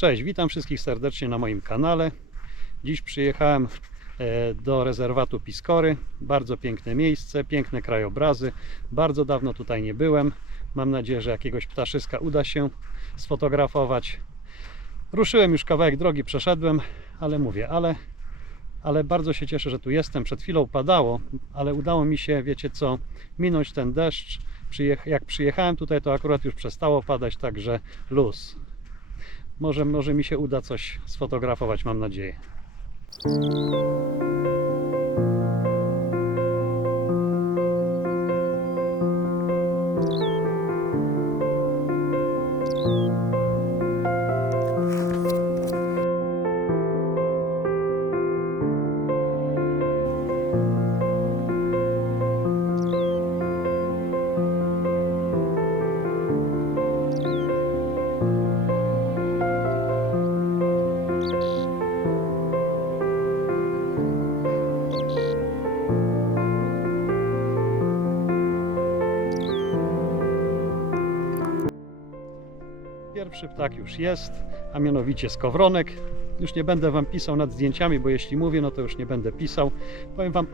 Cześć, witam wszystkich serdecznie na moim kanale. Dziś przyjechałem e, do rezerwatu Piskory. Bardzo piękne miejsce, piękne krajobrazy. Bardzo dawno tutaj nie byłem. Mam nadzieję, że jakiegoś ptaszyska uda się sfotografować. Ruszyłem już kawałek drogi, przeszedłem, ale mówię, ale, ale bardzo się cieszę, że tu jestem. Przed chwilą padało, ale udało mi się, wiecie co, minąć ten deszcz. Jak przyjechałem tutaj, to akurat już przestało padać, także luz. Może, może mi się uda coś sfotografować, mam nadzieję. Pierwszy ptak już jest, a mianowicie skowronek. Już nie będę Wam pisał nad zdjęciami, bo jeśli mówię, no to już nie będę pisał. Powiem Wam,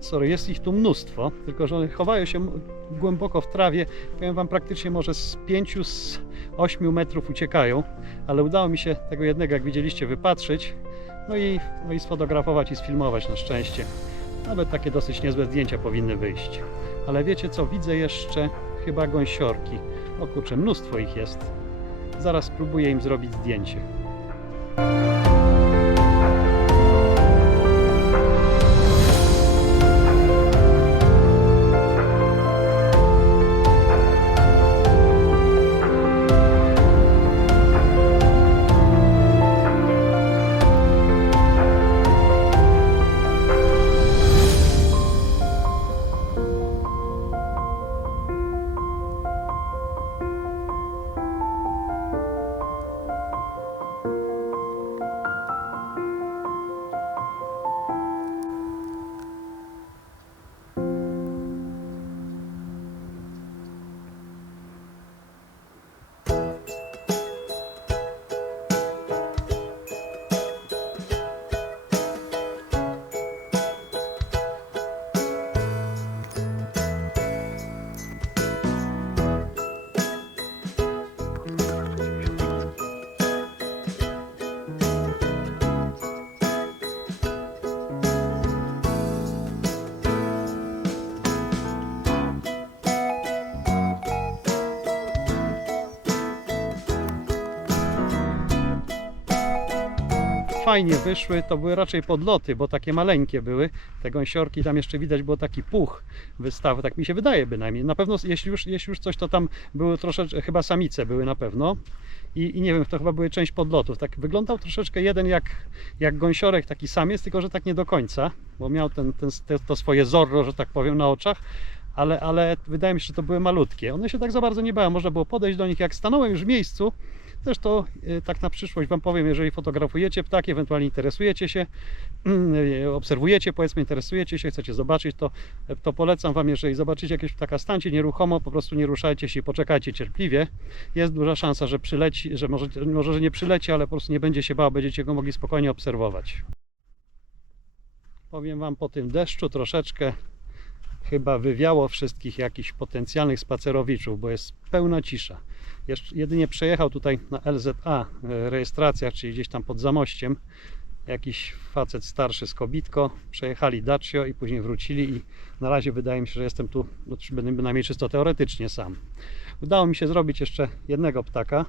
sorry, jest ich tu mnóstwo, tylko że one chowają się głęboko w trawie. Powiem Wam, praktycznie może z 5, z 8 metrów uciekają, ale udało mi się tego jednego, jak widzieliście, wypatrzyć. No i, no i sfotografować i sfilmować na szczęście. Nawet takie dosyć niezłe zdjęcia powinny wyjść. Ale wiecie co, widzę jeszcze chyba gąsiorki. O kurczę, mnóstwo ich jest. Zaraz spróbuję im zrobić zdjęcie. Fajnie wyszły, to były raczej podloty, bo takie maleńkie były. Te gąsiorki, tam jeszcze widać było taki puch wystawy, tak mi się wydaje bynajmniej. Na pewno, jeśli już, jeśli już coś, to tam były troszeczkę, chyba samice były na pewno. I, I nie wiem, to chyba były część podlotów. Tak wyglądał troszeczkę jeden jak, jak gąsiorek, taki samiec, tylko że tak nie do końca, bo miał ten, ten, te, to swoje zorro, że tak powiem, na oczach. Ale, ale wydaje mi się, że to były malutkie. One się tak za bardzo nie bały. Można było podejść do nich. Jak stanąłem już w miejscu, to y, tak na przyszłość Wam powiem, jeżeli fotografujecie ptaki, ewentualnie interesujecie się, obserwujecie, powiedzmy, interesujecie się, chcecie zobaczyć, to, to polecam Wam, jeżeli zobaczycie jakiegoś ptaka, stańcie nieruchomo, po prostu nie ruszajcie się i poczekajcie cierpliwie. Jest duża szansa, że przyleci, że może, może że nie przyleci, ale po prostu nie będzie się bał, będziecie go mogli spokojnie obserwować. Powiem Wam po tym deszczu troszeczkę chyba wywiało wszystkich jakichś potencjalnych spacerowiczów, bo jest pełna cisza. Jeszcze, jedynie przejechał tutaj na LZA e, rejestracja, czyli gdzieś tam pod zamościem jakiś facet starszy z kobitko, przejechali Dacio i później wrócili i na razie wydaje mi się, że jestem tu, no, będę bynajmniej czysto teoretycznie sam. Udało mi się zrobić jeszcze jednego ptaka.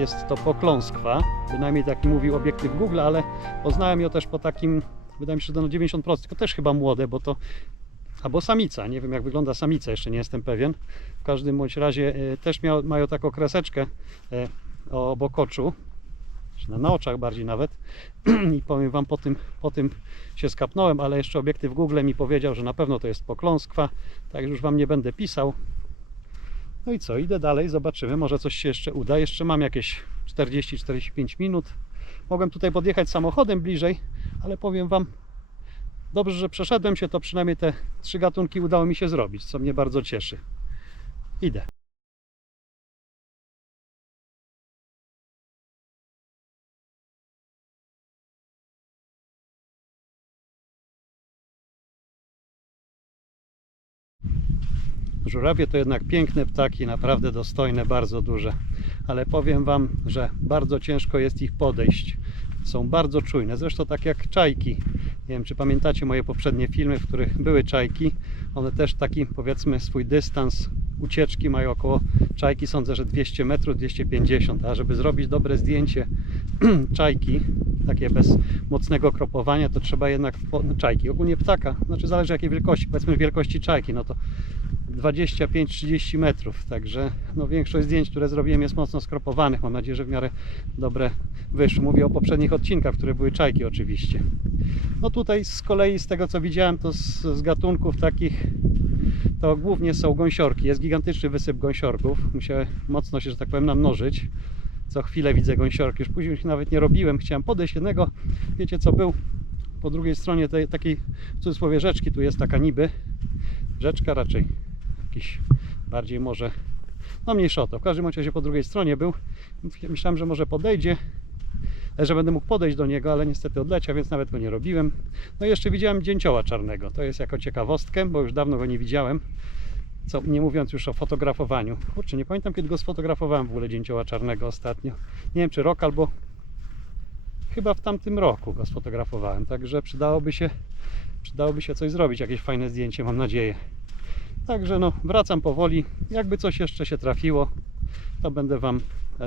Jest to pokląskwa, bynajmniej taki mówił obiektyw Google, ale poznałem ją też po takim, wydaje mi się, że to na 90%, tylko też chyba młode, bo to albo samica, nie wiem jak wygląda samica, jeszcze nie jestem pewien. W każdym bądź razie e, też miał, mają taką kreseczkę e, obok oczu, na, na oczach bardziej nawet. I powiem Wam, po tym, po tym się skapnąłem, ale jeszcze obiektyw Google mi powiedział, że na pewno to jest pokląskwa, tak już Wam nie będę pisał. No i co, idę dalej, zobaczymy, może coś się jeszcze uda. Jeszcze mam jakieś 40-45 minut. Mogłem tutaj podjechać samochodem bliżej, ale powiem Wam, dobrze, że przeszedłem się, to przynajmniej te trzy gatunki udało mi się zrobić, co mnie bardzo cieszy. Idę. Żurawie to jednak piękne ptaki, naprawdę dostojne, bardzo duże, ale powiem Wam, że bardzo ciężko jest ich podejść. Są bardzo czujne, zresztą tak jak czajki. Nie wiem, czy pamiętacie moje poprzednie filmy, w których były czajki. One też taki, powiedzmy, swój dystans ucieczki mają około czajki, sądzę, że 200 metrów, 250. A żeby zrobić dobre zdjęcie czajki, takie bez mocnego kropowania, to trzeba jednak no, czajki, ogólnie ptaka, znaczy zależy jakiej wielkości, powiedzmy wielkości czajki, no to 25-30 metrów, także no, większość zdjęć, które zrobiłem jest mocno skropowanych, mam nadzieję, że w miarę dobre wyszły. Mówię o poprzednich odcinkach, które były czajki oczywiście. No tutaj z kolei z tego co widziałem, to z, z gatunków takich to głównie są gąsiorki. Jest gigantyczny wysyp gąsiorków. Musiałem mocno się, że tak powiem, namnożyć. Co chwilę widzę gąsiorki. Już później ich nawet nie robiłem. Chciałem podejść jednego. Wiecie co był? Po drugiej stronie tej takiej w cudzysłowie rzeczki, tu jest taka niby. Rzeczka raczej jakiś bardziej może no mniejsza o to. W każdym razie po drugiej stronie był. Myślałem, że może podejdzie, że będę mógł podejść do niego, ale niestety odleciał, więc nawet go nie robiłem. No i jeszcze widziałem dzięcioła czarnego. To jest jako ciekawostkę, bo już dawno go nie widziałem. Co, nie mówiąc już o fotografowaniu. Kurczę, nie pamiętam kiedy go sfotografowałem w ogóle dzięcioła czarnego ostatnio. Nie wiem czy rok albo chyba w tamtym roku go sfotografowałem. Także przydałoby się, przydałoby się coś zrobić, jakieś fajne zdjęcie, mam nadzieję. Także no, wracam powoli. Jakby coś jeszcze się trafiło, to będę Wam,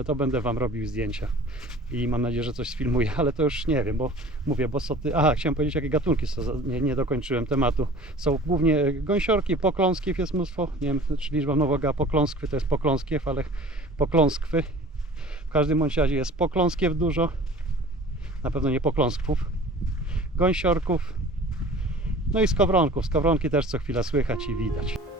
to będę wam robił zdjęcia. I mam nadzieję, że coś sfilmuję, ale to już nie wiem, bo mówię, bo soty. Aha, chciałem powiedzieć, jakie gatunki są. Nie, nie dokończyłem tematu. Są głównie gąsiorki, pokląskiew jest mnóstwo. Nie wiem, czy liczba mnoga pokląskwy to jest pokląskiew, ale pokląskwy. W każdym bądź razie jest pokląskiew dużo. Na pewno nie pokląskwów. Gąsiorków. No i skowronków. Skowronki też co chwila słychać i widać.